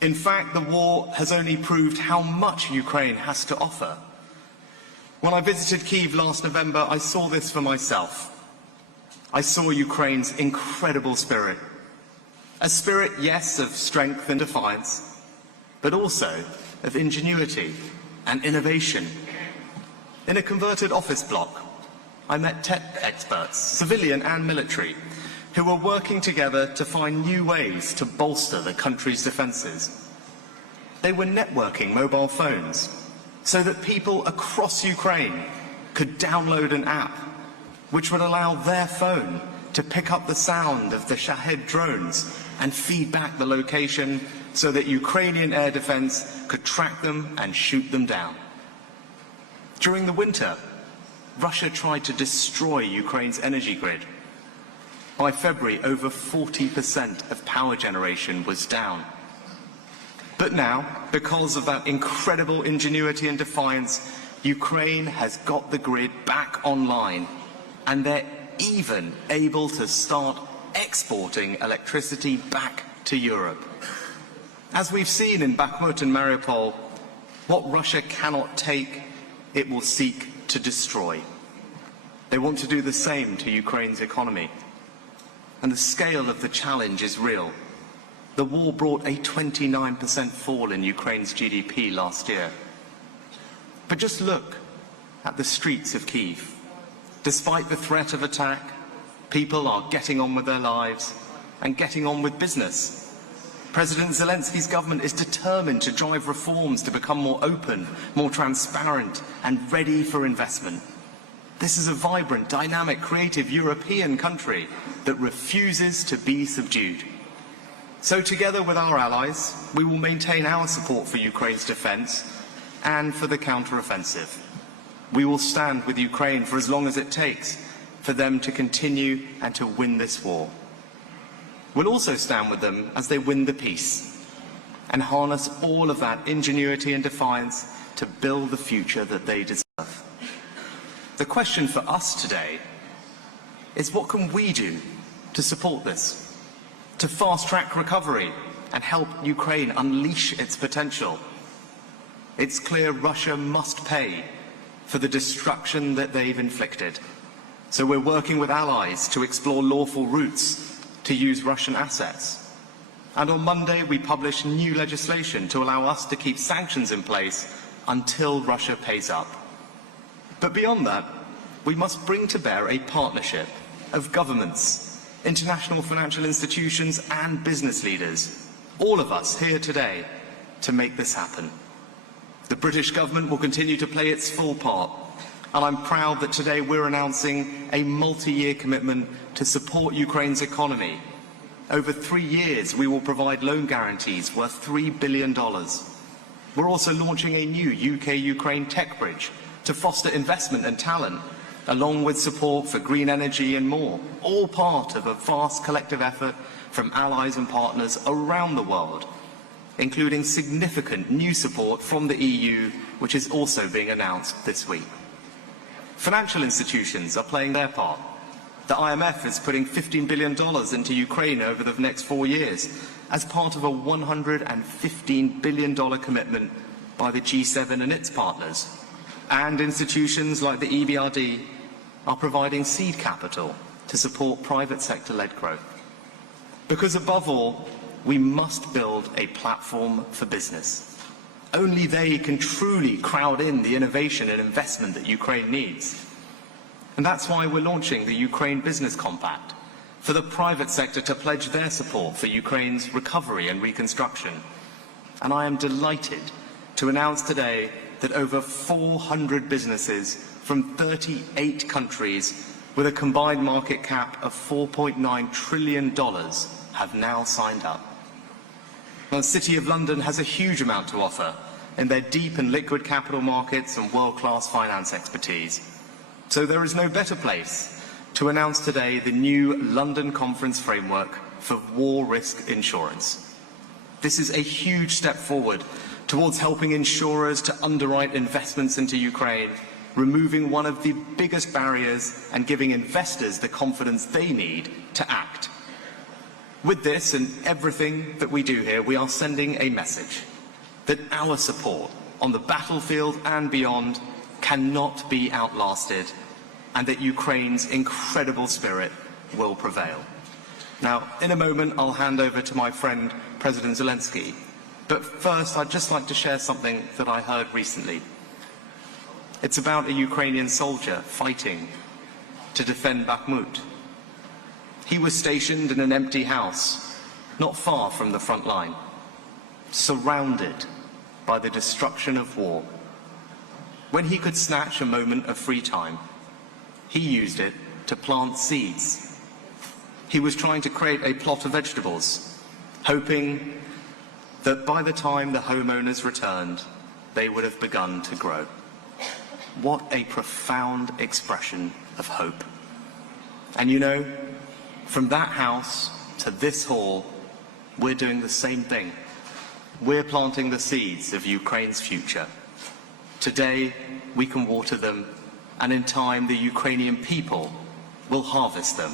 In fact, the war has only proved how much Ukraine has to offer. When I visited Kyiv last November, I saw this for myself. I saw Ukraine's incredible spirit. A spirit, yes, of strength and defiance, but also of ingenuity and innovation. In a converted office block, I met tech experts, civilian and military, who were working together to find new ways to bolster the country's defences. They were networking mobile phones so that people across Ukraine could download an app which would allow their phone to pick up the sound of the Shahed drones and feed back the location so that Ukrainian air defense could track them and shoot them down. During the winter, Russia tried to destroy Ukraine's energy grid. By February, over 40% of power generation was down. But now, because of that incredible ingenuity and defiance, Ukraine has got the grid back online, and they're even able to start exporting electricity back to Europe. As we've seen in Bakhmut and Mariupol, what Russia cannot take, it will seek to destroy. They want to do the same to Ukraine's economy. And the scale of the challenge is real. The war brought a 29% fall in Ukraine's GDP last year. But just look at the streets of Kyiv. Despite the threat of attack, people are getting on with their lives and getting on with business. President Zelensky's government is determined to drive reforms to become more open, more transparent, and ready for investment. This is a vibrant, dynamic, creative European country that refuses to be subdued. So together with our allies, we will maintain our support for Ukraine's defence and for the counter-offensive. We will stand with Ukraine for as long as it takes for them to continue and to win this war. We'll also stand with them as they win the peace and harness all of that ingenuity and defiance to build the future that they deserve. The question for us today is, what can we do to support this, to fast-track recovery and help Ukraine unleash its potential? It's clear Russia must pay for the destruction that they've inflicted. So we're working with allies to explore lawful routes to use Russian assets. And on Monday, we published new legislation to allow us to keep sanctions in place until Russia pays up. But beyond that, we must bring to bear a partnership of governments, international financial institutions and business leaders, all of us here today, to make this happen. The British government will continue to play its full part, and I'm proud that today we're announcing a multi-year commitment to support Ukraine's economy. Over 3 years, we will provide loan guarantees worth $3 billion. We're also launching a new UK-Ukraine tech bridge to foster investment and talent, along with support for green energy and more, all part of a vast collective effort from allies and partners around the world, including significant new support from the EU, which is also being announced this week. Financial institutions are playing their part. The IMF is putting $15 billion into Ukraine over the next 4 years as part of a $115 billion commitment by the G7 and its partners. And institutions like the EBRD are providing seed capital to support private sector-led growth. Because above all, we must build a platform for business. Only they can truly crowd in the innovation and investment that Ukraine needs. And that's why we're launching the Ukraine Business Compact, for the private sector to pledge their support for Ukraine's recovery and reconstruction. And I am delighted to announce today that over 400 businesses from 38 countries with a combined market cap of $4.9 trillion have now signed up. Now, the City of London has a huge amount to offer in their deep and liquid capital markets and world-class finance expertise. So there is no better place to announce today the new London Conference Framework for War Risk Insurance. This is a huge step forward towards helping insurers to underwrite investments into Ukraine, removing one of the biggest barriers and giving investors the confidence they need to act. With this and everything that we do here, we are sending a message that our support on the battlefield and beyond cannot be outlasted, and that Ukraine's incredible spirit will prevail. Now, in a moment, I'll hand over to my friend, President Zelensky. But first, I'd just like to share something that I heard recently. It's about a Ukrainian soldier fighting to defend Bakhmut. He was stationed in an empty house, not far from the front line, surrounded by the destruction of war. When he could snatch a moment of free time, he used it to plant seeds. He was trying to create a plot of vegetables, hoping that by the time the homeowners returned, they would have begun to grow. What a profound expression of hope. And you know, from that house to this hall, we're doing the same thing. We're planting the seeds of Ukraine's future. Today, we can water them, and in time, the Ukrainian people will harvest them.